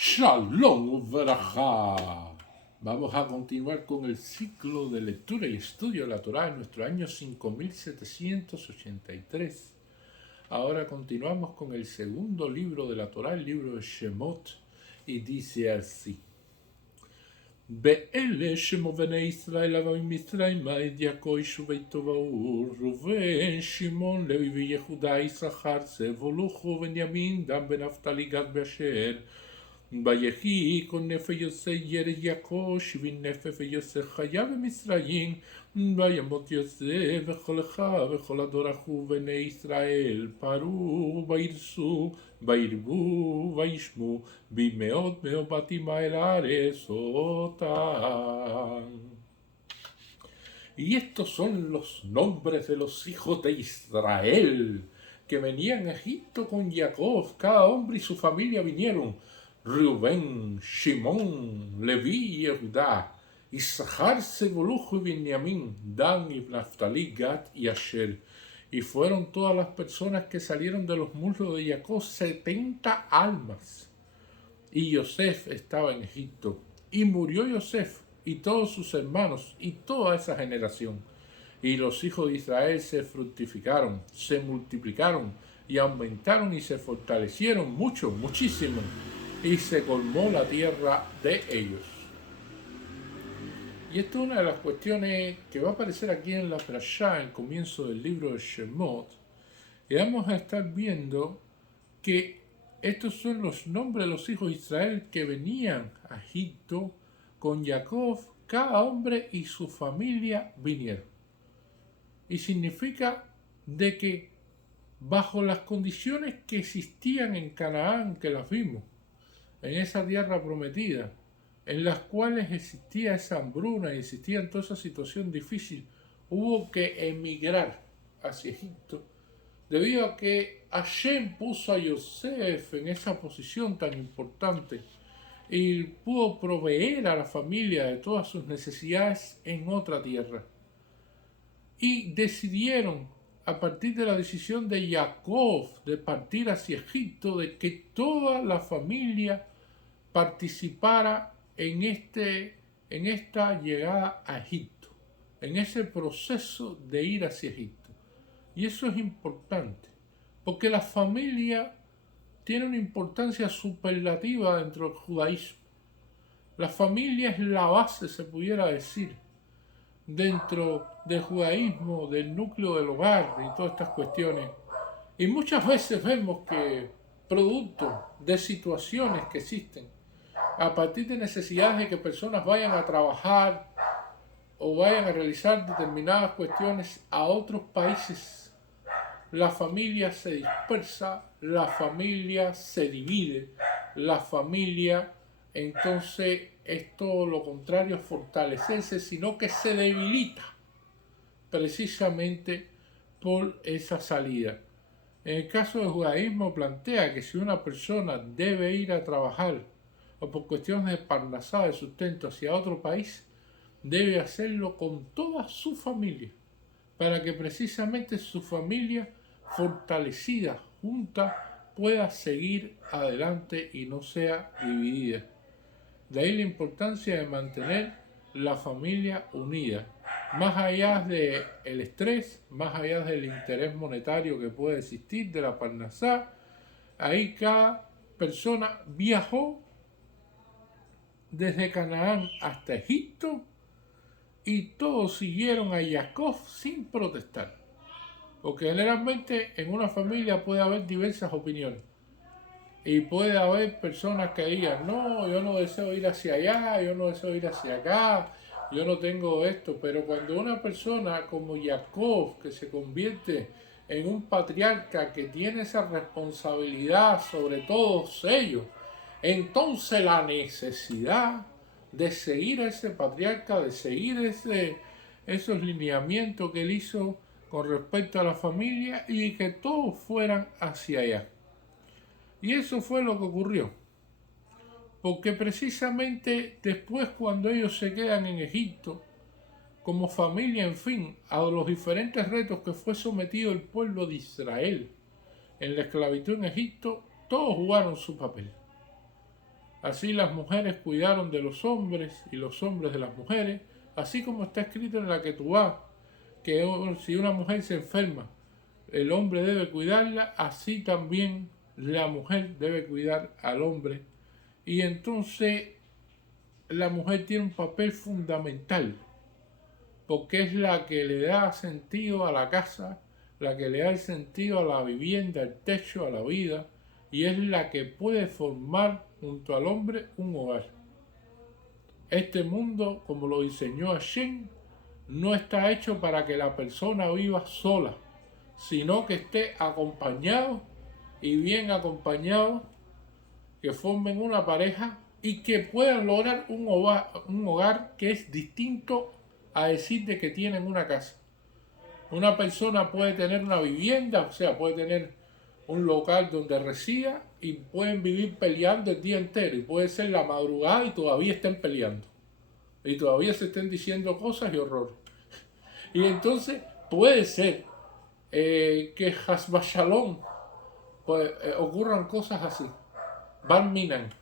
Shalom Uvraja. Vamos a continuar con el ciclo de lectura y estudio de la Torá en nuestro año 5783. Ahora continuamos con el segundo libro de la Torá, el libro de Shemot, y dice así: Be'ele Shemo bnei Israel avim Mitzrayma et Yaakov shuvei tovaur Ruven Shimon Levi vYehuda Yisachar Zevuluchu Benyamin Dan ben Naftali Gad Be'asher ויחי כל נפש יוסף ירד יעקב 70 נפש ויוסף חיה במצרים וימות יוסף וכל אחיו וכל הדור אחו בני ישראל פרו וירסו וירבו וישמו במאות בתים אל הארץ אותם. Y estos son los nombres de los hijos de Israel que venían a Egipto con Jacob. Cada hombre y su familia vinieron: Rubén, Shimón, Leví y Judá, Isachar, Zebulujo y Benjamín, Dan y Naftali, Gad y Asher. Y fueron todas las personas que salieron de los muslos de Jacob, 70 almas. Y Yosef estaba en Egipto. Y murió Yosef y todos sus hermanos y toda esa generación. Y los hijos de Israel se fructificaron, se multiplicaron y aumentaron y se fortalecieron mucho, muchísimo. Y se colmó la tierra de ellos. Y esto es una de las cuestiones que va a aparecer aquí en la Parashá, el comienzo del libro de Shemot. Y vamos a estar viendo que estos son los nombres de los hijos de Israel que venían a Egipto con Jacob. Cada hombre y su familia vinieron. Y significa de que bajo las condiciones que existían en Canaán, que las vimos, en esa tierra prometida, en las cuales existía esa hambruna y existía toda esa situación difícil, hubo que emigrar hacia Egipto, debido a que Hashem puso a Yosef en esa posición tan importante y pudo proveer a la familia de todas sus necesidades en otra tierra. Y decidieron, a partir de la decisión de Jacob de partir hacia Egipto, de que toda la familia participara en esta llegada a Egipto, en ese proceso de ir hacia Egipto. Y eso es importante, porque la familia tiene una importancia superlativa dentro del judaísmo. La familia es la base, se pudiera decir, dentro del judaísmo, del núcleo del hogar y todas estas cuestiones. Y muchas veces vemos que producto de situaciones que existen, a partir de necesidades de que personas vayan a trabajar o vayan a realizar determinadas cuestiones a otros países, la familia se dispersa, la familia se divide, la familia entonces es todo lo contrario a fortalecerse, sino que se debilita precisamente por esa salida. En el caso del judaísmo plantea que si una persona debe ir a trabajar o por cuestiones de parnasá, de sustento, hacia otro país, debe hacerlo con toda su familia, para que precisamente su familia fortalecida, junta, pueda seguir adelante y no sea dividida. De ahí la importancia de mantener la familia unida, más allá del estrés, más allá del interés monetario que puede existir, de la parnasá. Ahí cada persona viajó desde Canaán hasta Egipto y todos siguieron a Jacob sin protestar, porque generalmente en una familia puede haber diversas opiniones y puede haber personas que digan: no, yo no deseo ir hacia allá, yo no deseo ir hacia acá, yo no tengo esto. Pero cuando una persona como Jacob, que se convierte en un patriarca que tiene esa responsabilidad sobre todos ellos, entonces la necesidad de seguir a ese patriarca, de seguir esos lineamientos que él hizo con respecto a la familia y que todos fueran hacia allá. Y eso fue lo que ocurrió, porque precisamente después, cuando ellos se quedan en Egipto como familia, en fin, a los diferentes retos que fue sometido el pueblo de Israel en la esclavitud en Egipto, todos jugaron su papel. Así las mujeres cuidaron de los hombres y los hombres de las mujeres, así como está escrito en la Ketubá, que si una mujer se enferma, el hombre debe cuidarla, así también la mujer debe cuidar al hombre. Y entonces la mujer tiene un papel fundamental, porque es la que le da sentido a la casa, la que le da el sentido a la vivienda, el techo, a la vida, y es la que puede formar junto al hombre un hogar. Este mundo, como lo diseñó Hashem, no está hecho para que la persona viva sola, sino que esté acompañado y bien acompañado, que formen una pareja y que puedan lograr un hogar que es distinto a decir de que tienen una casa. Una persona puede tener una vivienda, o sea, puede tener un local donde resida y pueden vivir peleando el día entero y puede ser la madrugada y todavía estén peleando y todavía se estén diciendo cosas y horrores. Y entonces puede ser que Hasba Shalom pues, ocurran cosas así, Bar Minan.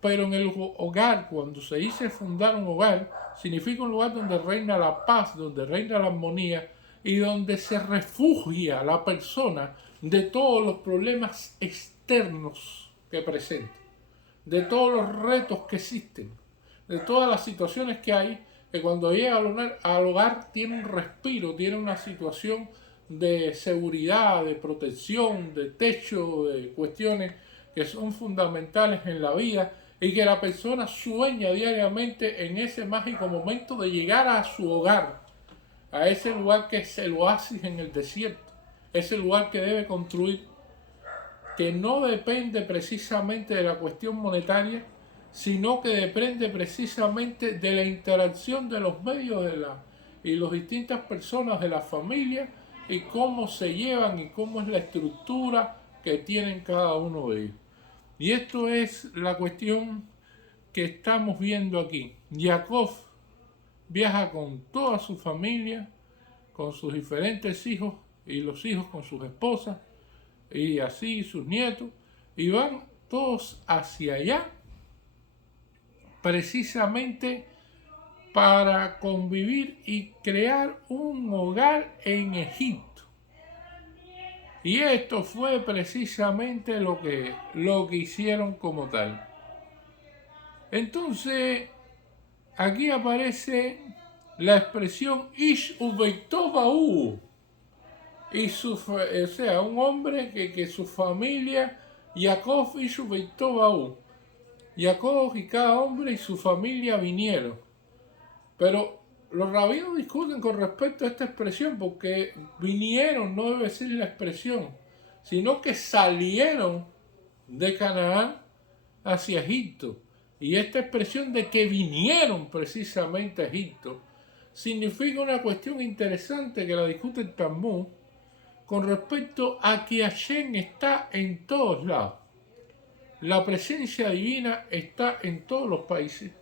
Pero en el hogar, cuando se dice fundar un hogar, significa un lugar donde reina la paz, donde reina la armonía y donde se refugia la persona de todos los problemas externos que presenta, de todos los retos que existen, de todas las situaciones que hay, que cuando llega al hogar tiene un respiro, tiene una situación de seguridad, de protección, de techo, de cuestiones que son fundamentales en la vida y que la persona sueña diariamente en ese mágico momento de llegar a su hogar, a ese lugar que es el oasis en el desierto, ese lugar que debe construir, que no depende precisamente de la cuestión monetaria, sino que depende precisamente de la interacción de los medios y las distintas personas de la familia y cómo se llevan y cómo es la estructura que tienen cada uno de ellos. Y esto es la cuestión que estamos viendo aquí. Jacob viaja con toda su familia, con sus diferentes hijos y los hijos con sus esposas y así sus nietos, y van todos hacia allá precisamente para convivir y crear un hogar en Egipto. Y esto fue precisamente lo que hicieron como tal. Entonces, aquí aparece la expresión Ish Ubeitobaú. Y o sea, un hombre que su familia, Jacob Ish Ubeitobaú. Jacob y cada hombre y su familia vinieron. Pero los rabinos discuten con respecto a esta expresión porque vinieron no debe ser la expresión, sino que salieron de Canaán hacia Egipto. Y esta expresión de que vinieron precisamente a Egipto significa una cuestión interesante que la discute el Talmud con respecto a que Hashem está en todos lados. La presencia divina está en todos los países,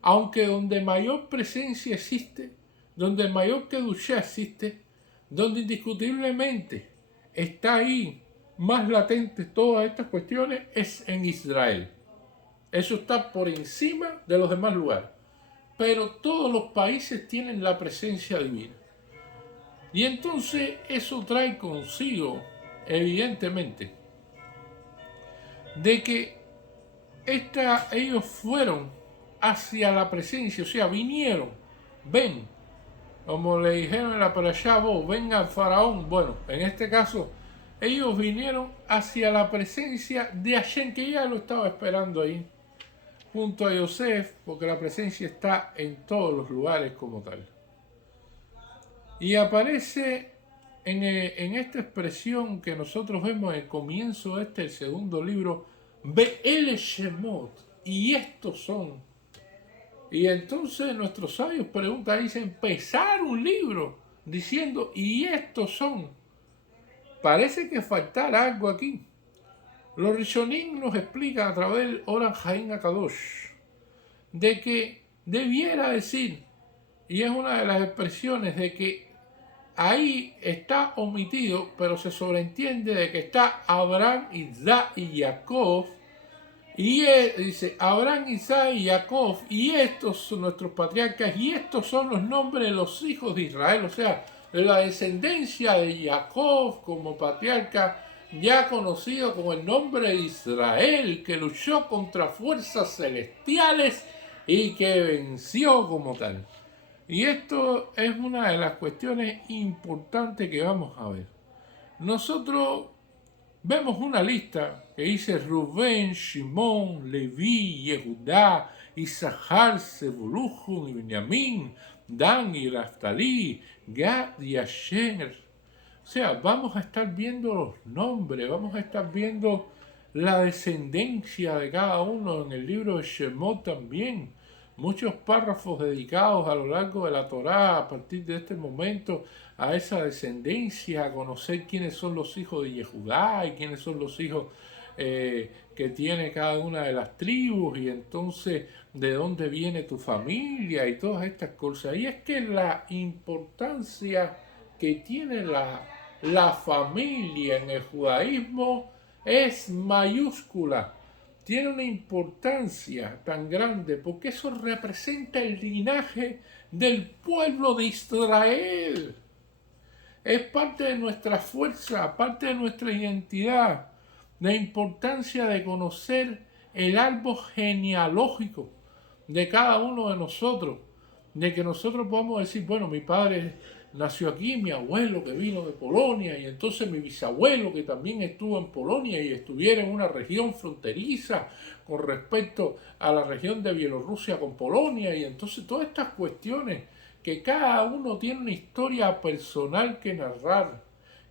aunque donde mayor presencia existe, donde mayor kedushá existe, donde indiscutiblemente está ahí más latente todas estas cuestiones, es en Israel. Eso está por encima de los demás lugares. Pero todos los países tienen la presencia divina. Y entonces eso trae consigo, evidentemente, de que ellos fueron hacia la presencia, o sea, vinieron, ven, como le dijeron en la parashá, vos, ven al faraón. Bueno, en este caso, ellos vinieron hacia la presencia de Hashem, que ya lo estaba esperando ahí, junto a Yosef, porque la presencia está en todos los lugares como tal. Y aparece en esta expresión que nosotros vemos en el comienzo de el segundo libro, Be'el Shemot, y estos son. Y entonces nuestros sabios preguntan, dicen, empezar un libro diciendo, y estos son. Parece que faltará algo aquí. Los Rishonim nos explican a través del Oran Haim Akadosh de que debiera decir, y es una de las expresiones de que ahí está omitido, pero se sobreentiende de que está Abraham, Isaac y Jacob, Y dice Abraham, Isaac y Jacob, y estos son nuestros patriarcas, y estos son los nombres de los hijos de Israel, o sea, de la descendencia de Jacob como patriarca, ya conocido con el nombre de Israel, que luchó contra fuerzas celestiales y que venció como tal. Y esto es una de las cuestiones importantes que vamos a ver. Nosotros vemos una lista que dice Rubén, Shimón, Leví, Yehudá, Isahar, Zebulún y Benjamín, Dan y Naftalí, Gad y Asher. O sea, vamos a estar viendo los nombres, vamos a estar viendo la descendencia de cada uno en el libro de Shemot también. Muchos párrafos dedicados a lo largo de la Torá a partir de este momento a esa descendencia, a conocer quiénes son los hijos de Yehudá y quiénes son los hijos que tiene cada una de las tribus y entonces de dónde viene tu familia y todas estas cosas. Y es que la importancia que tiene la familia en el judaísmo es mayúscula. Tiene una importancia tan grande porque eso representa el linaje del pueblo de Israel. Es parte de nuestra fuerza, parte de nuestra identidad. La importancia de conocer el árbol genealógico de cada uno de nosotros. De que nosotros podamos decir, bueno, mi padre nació aquí, mi abuelo que vino de Polonia, y entonces mi bisabuelo que también estuvo en Polonia y estuviera en una región fronteriza con respecto a la región de Bielorrusia con Polonia, y entonces todas estas cuestiones que cada uno tiene una historia personal que narrar,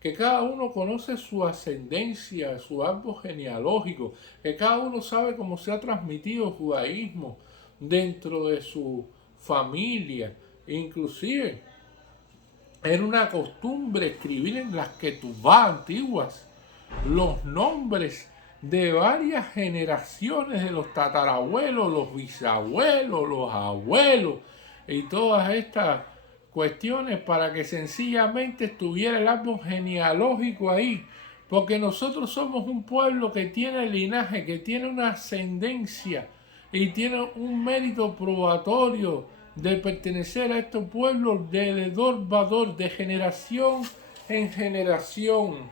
que cada uno conoce su ascendencia, su árbol genealógico, que cada uno sabe cómo se ha transmitido el judaísmo dentro de su familia. Inclusive era una costumbre escribir en las Ketubá antiguas los nombres de varias generaciones de los tatarabuelos, los bisabuelos, los abuelos y todas estas cuestiones para que sencillamente estuviera el árbol genealógico ahí, porque nosotros somos un pueblo que tiene linaje, que tiene una ascendencia y tiene un mérito probatorio de pertenecer a estos pueblos de Dor de generación en generación.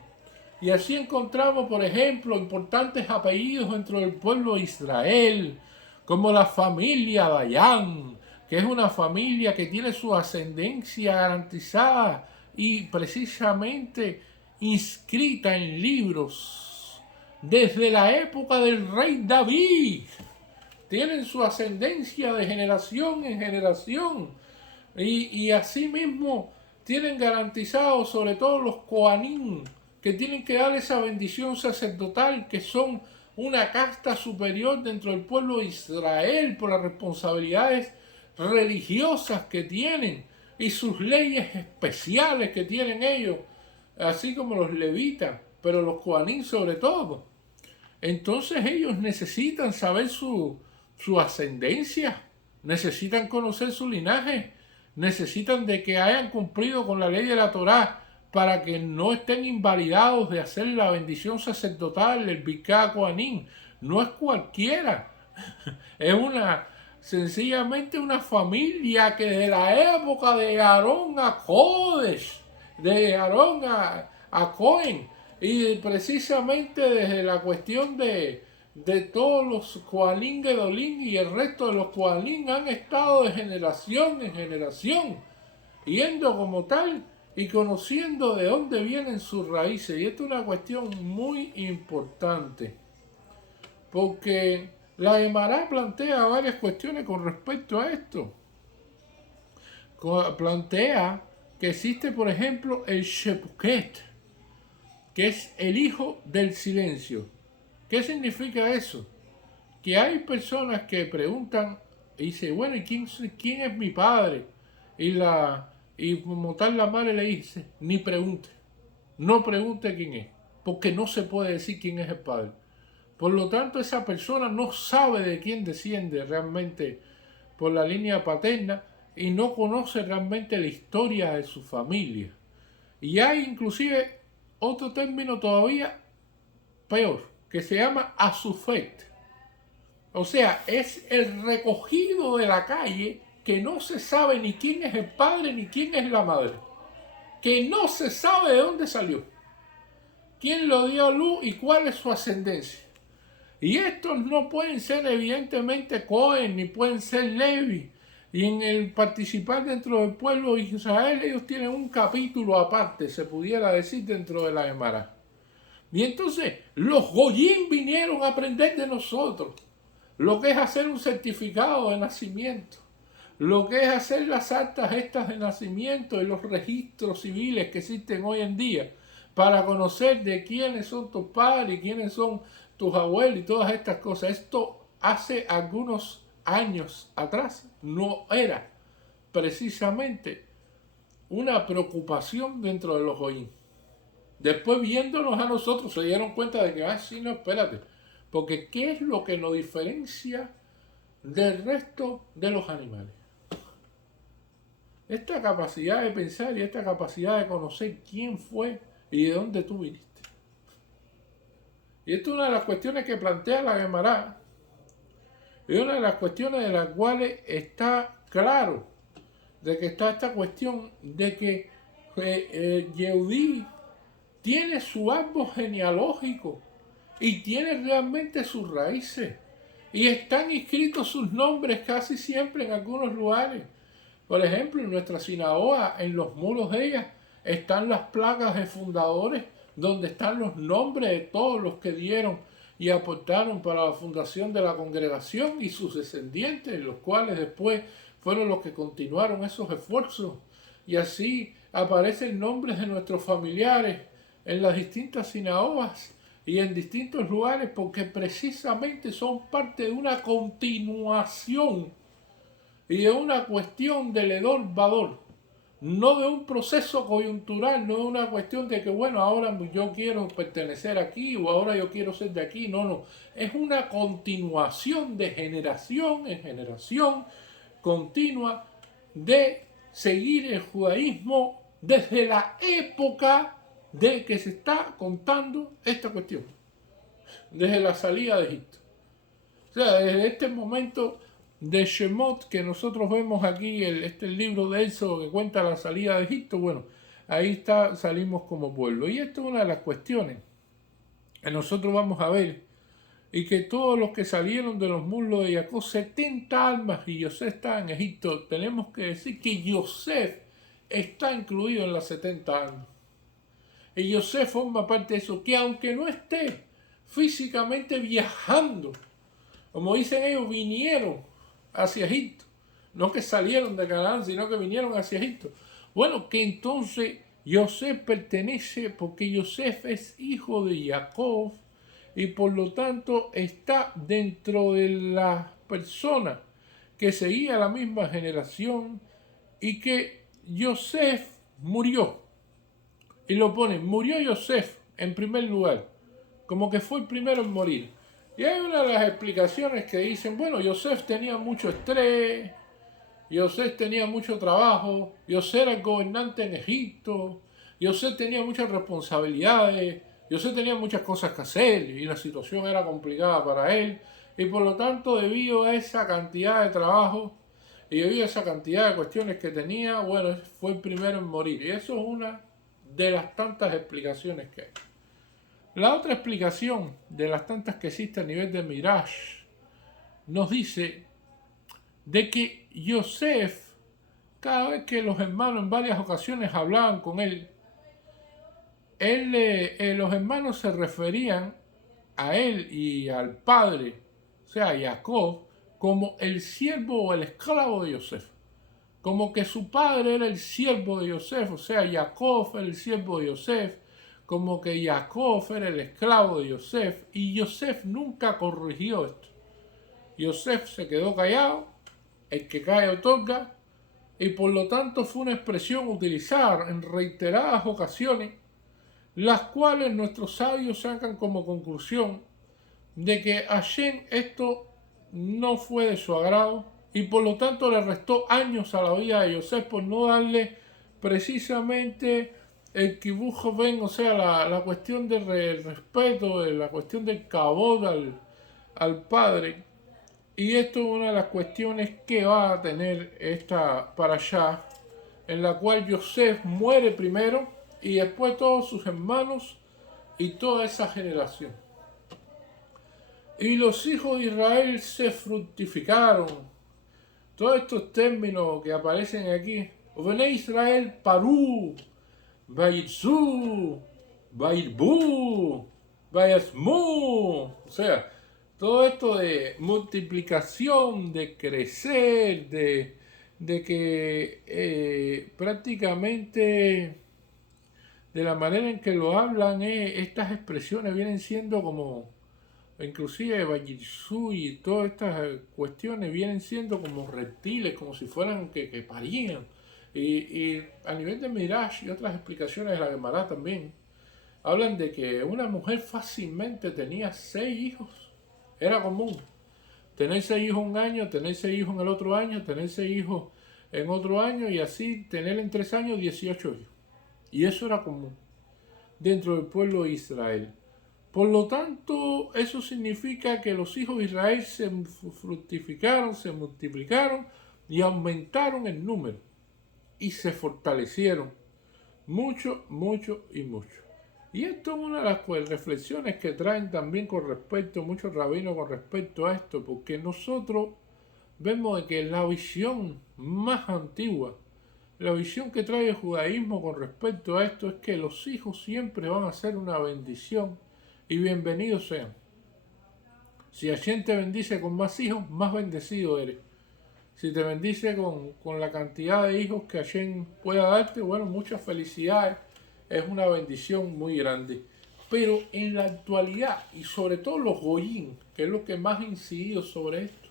Y así encontramos, por ejemplo, importantes apellidos dentro del pueblo de Israel, como la familia Dayan, que es una familia que tiene su ascendencia garantizada y precisamente inscrita en libros desde la época del rey David. Tienen su ascendencia de generación en generación y asimismo tienen garantizado sobre todo los Kohanim, que tienen que dar esa bendición sacerdotal, que son una casta superior dentro del pueblo de Israel por las responsabilidades religiosas que tienen y sus leyes especiales que tienen ellos, así como los levitas, pero los Kohanim sobre todo. Entonces ellos necesitan saber su ascendencia, necesitan conocer su linaje, necesitan de que hayan cumplido con la ley de la Torá para que no estén invalidados de hacer la bendición sacerdotal, el Birkat Kohanim. No es cualquiera, es sencillamente una familia que de la época de Aarón a Kodesh, de Aarón a Cohen, y precisamente desde la cuestión de todos los Kohanim Gedolim y el resto de los Kohanim han estado de generación en generación, yendo como tal y conociendo de dónde vienen sus raíces. Y esto es una cuestión muy importante, porque la Gemara plantea varias cuestiones con respecto a esto. Plantea que existe, por ejemplo, el Shepuket, que es el hijo del silencio. ¿Qué significa eso? Que hay personas que preguntan y dicen, bueno, ¿y quién es mi padre? Y como tal la madre le dice, ni pregunte, no pregunte quién es, porque no se puede decir quién es el padre. Por lo tanto, esa persona no sabe de quién desciende realmente por la línea paterna y no conoce realmente la historia de su familia. Y hay inclusive otro término todavía peor, que se llama asufet. O sea, es el recogido de la calle que no se sabe ni quién es el padre ni quién es la madre. Que no se sabe de dónde salió, quién lo dio a luz y cuál es su ascendencia. Y estos no pueden ser evidentemente Cohen ni pueden ser Levi. Y en el participar dentro del pueblo de Israel, ellos tienen un capítulo aparte, se pudiera decir, dentro de la Gemara. Y entonces los Goyim vinieron a aprender de nosotros lo que es hacer un certificado de nacimiento, lo que es hacer las actas estas de nacimiento y los registros civiles que existen hoy en día para conocer de quiénes son tus padres y quiénes son tus abuelos y todas estas cosas. Esto hace algunos años atrás no era precisamente una preocupación dentro de los Goyim. Después viéndonos a nosotros se dieron cuenta de que, sí, no, espérate, porque ¿qué es lo que nos diferencia del resto de los animales? Esta capacidad de pensar y esta capacidad de conocer quién fue y de dónde tú viniste. Y esto es una de las cuestiones que plantea la Gemara. Es una de las cuestiones de las cuales está claro de que está esta cuestión de que Yehudí tiene su árbol genealógico y tiene realmente sus raíces. Y están inscritos sus nombres casi siempre en algunos lugares. Por ejemplo, en nuestra sinagoga, en los muros de ella, están las placas de fundadores, donde están los nombres de todos los que dieron y aportaron para la fundación de la congregación y sus descendientes, los cuales después fueron los que continuaron esos esfuerzos. Y así aparecen nombres de nuestros familiares en las distintas sinagogas y en distintos lugares, porque precisamente son parte de una continuación y de una cuestión del Edor Vador, no de un proceso coyuntural, no de una cuestión de que, bueno, ahora yo quiero pertenecer aquí o ahora yo quiero ser de aquí, no, es una continuación de generación en generación continua de seguir el judaísmo desde la época de que se está contando esta cuestión, desde la salida de Egipto. O sea, desde este momento de Shemot que nosotros vemos aquí, el libro de Éxodo que cuenta la salida de Egipto, bueno, ahí está, salimos como pueblo. Y esto es una de las cuestiones que nosotros vamos a ver, y que todos los que salieron de los muslos de Jacob, 70 almas, y Yosef está en Egipto, tenemos que decir que Yosef está incluido en las 70 almas. Y Yosef forma parte de eso, que aunque no esté físicamente viajando, como dicen ellos, vinieron hacia Egipto. No que salieron de Canaán, sino que vinieron hacia Egipto. Bueno, que entonces Yosef pertenece, porque Yosef es hijo de Jacob, y por lo tanto está dentro de la persona que seguía la misma generación, y que Yosef murió. Y lo ponen, murió Yosef en primer lugar, como que fue el primero en morir. Y hay una de las explicaciones que dicen, bueno, Yosef tenía mucho estrés, Yosef tenía mucho trabajo, Yosef era el gobernante en Egipto, Yosef tenía muchas responsabilidades, Yosef tenía muchas cosas que hacer y la situación era complicada para él. Y por lo tanto, debido a esa cantidad de trabajo y debido a esa cantidad de cuestiones que tenía, bueno, fue el primero en morir. Y eso es una de las tantas explicaciones que hay. La otra explicación de las tantas que existe a nivel de Midrash nos dice de que Yosef, cada vez que los hermanos en varias ocasiones hablaban con él, los hermanos se referían a él y al padre, o sea, a Jacob, como el siervo o el esclavo de Yosef. Como que su padre era el siervo de Yosef, o sea, Jacob era el siervo de Yosef, como que Jacob era el esclavo de Yosef, y Yosef nunca corrigió esto. Yosef se quedó callado, el que cae otorga, y por lo tanto fue una expresión utilizada en reiteradas ocasiones, las cuales nuestros sabios sacan como conclusión de que Hashem esto no fue de su agrado, y por lo tanto le restó años a la vida de Yosef por no darle precisamente el kibujo ven, o sea, la cuestión del respeto, la cuestión del cabod al padre, Y esto es una de las cuestiones que va a tener esta parashá, en la cual Yosef muere primero y después todos sus hermanos y toda esa generación. Y los hijos de Israel se fructificaron. Todos estos términos que aparecen aquí. Bnei Israel parú, Vayitzu, Vayirbu, Vayasmu. O sea, todo esto de multiplicación, de crecer, de que prácticamente de la manera en que lo hablan, estas expresiones vienen siendo como, inclusive Vayirzu y todas estas cuestiones vienen siendo como reptiles, como si fueran que parían. Y a nivel de Mirage y otras explicaciones de la Gemara también, hablan de que una mujer fácilmente tenía 6 hijos. Era común tener 6 hijos un año, tener 6 hijos en el otro año, tener 6 hijos en otro año y así tener en 3 años 18 hijos. Y eso era común dentro del pueblo de Israel. Por lo tanto, eso significa que los hijos de Israel se fructificaron, se multiplicaron y aumentaron en número y se fortalecieron mucho, mucho y mucho. Y esto es una de las reflexiones que traen también con respecto, muchos rabinos con respecto a esto, porque nosotros vemos de que la visión más antigua, la visión que trae el judaísmo con respecto a esto es que los hijos siempre van a ser una bendición y bienvenidos sean. Si Hashem te bendice con más hijos, más bendecido eres. Si te bendice con la cantidad de hijos que Hashem pueda darte, bueno, muchas felicidades. Es una bendición muy grande. Pero en la actualidad, y sobre todo los goyim, que es lo que más ha incidido sobre esto,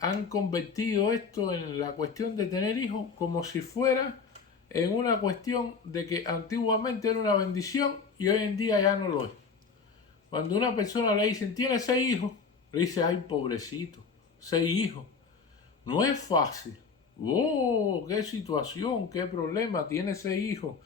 han convertido esto en la cuestión de tener hijos como si fuera en una cuestión de que antiguamente era una bendición y hoy en día ya no lo es. Cuando una persona le dicen, tiene 6 hijos, le dice, ay, pobrecito, 6 hijos. No es fácil. Oh, qué situación, qué problema, tiene 6 hijos.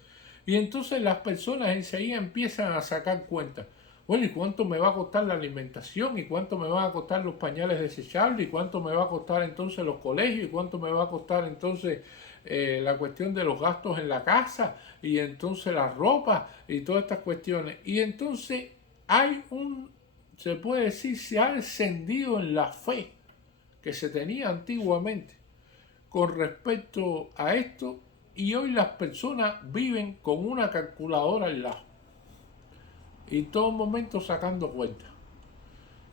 Y entonces las personas enseguida empiezan a sacar cuentas. Bueno, ¿y cuánto me va a costar la alimentación? ¿Y cuánto me van a costar los pañales desechables? ¿Y cuánto me va a costar entonces los colegios? ¿Y cuánto me va a costar entonces la cuestión de los gastos en la casa? Y entonces la ropa y todas estas cuestiones. Y entonces se puede decir, se ha descendido en la fe que se tenía antiguamente con respecto a esto, y hoy las personas viven con una calculadora al lado y todo momento sacando cuentas.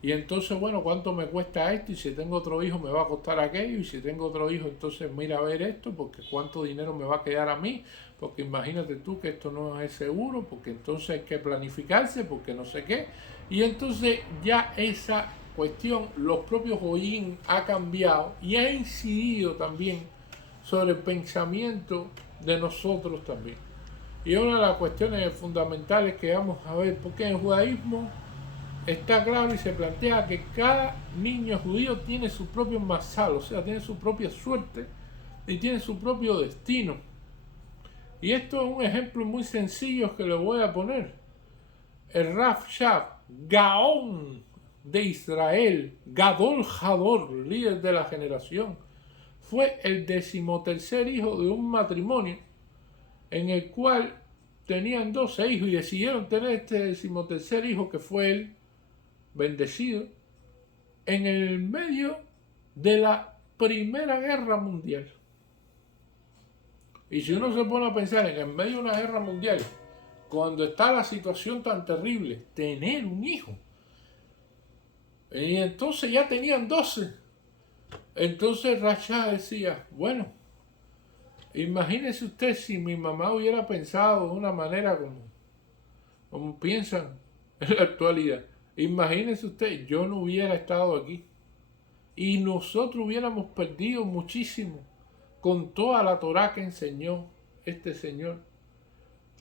Y entonces, bueno, ¿cuánto me cuesta esto? Y si tengo otro hijo me va a costar aquello, y si tengo otro hijo entonces mira a ver esto, porque cuánto dinero me va a quedar a mí, porque imagínate tú que esto no es seguro, porque entonces hay que planificarse, porque no sé qué. Y entonces ya esa cuestión, los propios goyim ha cambiado y ha incidido también sobre el pensamiento de nosotros también. Y una de las cuestiones fundamentales que vamos a ver, porque en el judaísmo está claro y se plantea que cada niño judío tiene su propio masal, o sea, tiene su propia suerte y tiene su propio destino. Y esto es un ejemplo muy sencillo que le voy a poner. El Rav Shab, Gaón de Israel, Gadol Hador, líder de la generación, fue el 13º hijo de un matrimonio en el cual tenían 12 hijos y decidieron tener este 13º hijo, que fue él, bendecido, en el medio de la Primera Guerra Mundial. Y si uno se pone a pensar en el medio de una guerra mundial, cuando está la situación tan terrible, tener un hijo, y entonces ya tenían 12. Entonces Rashad decía, bueno, imagínese usted si mi mamá hubiera pensado de una manera como piensan en la actualidad. Imagínese usted, yo no hubiera estado aquí y nosotros hubiéramos perdido muchísimo con toda la Torá que enseñó este señor,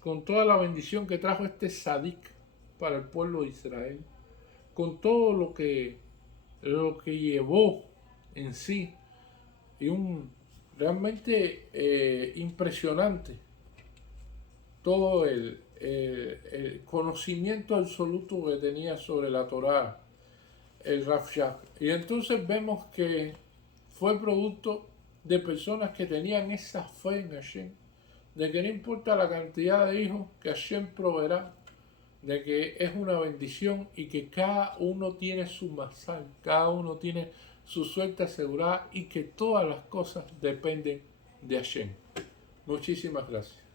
con toda la bendición que trajo este sadik para el pueblo de Israel, con todo lo que llevó en sí, y realmente impresionante todo el conocimiento absoluto que tenía sobre la Torá el Rav Shach. Y entonces vemos que fue producto de personas que tenían esa fe en Hashem, de que no importa la cantidad de hijos que Hashem proveerá, de que es una bendición y que cada uno tiene su masal, cada uno tiene su suerte asegurada y que todas las cosas dependen de Hashem. Muchísimas gracias.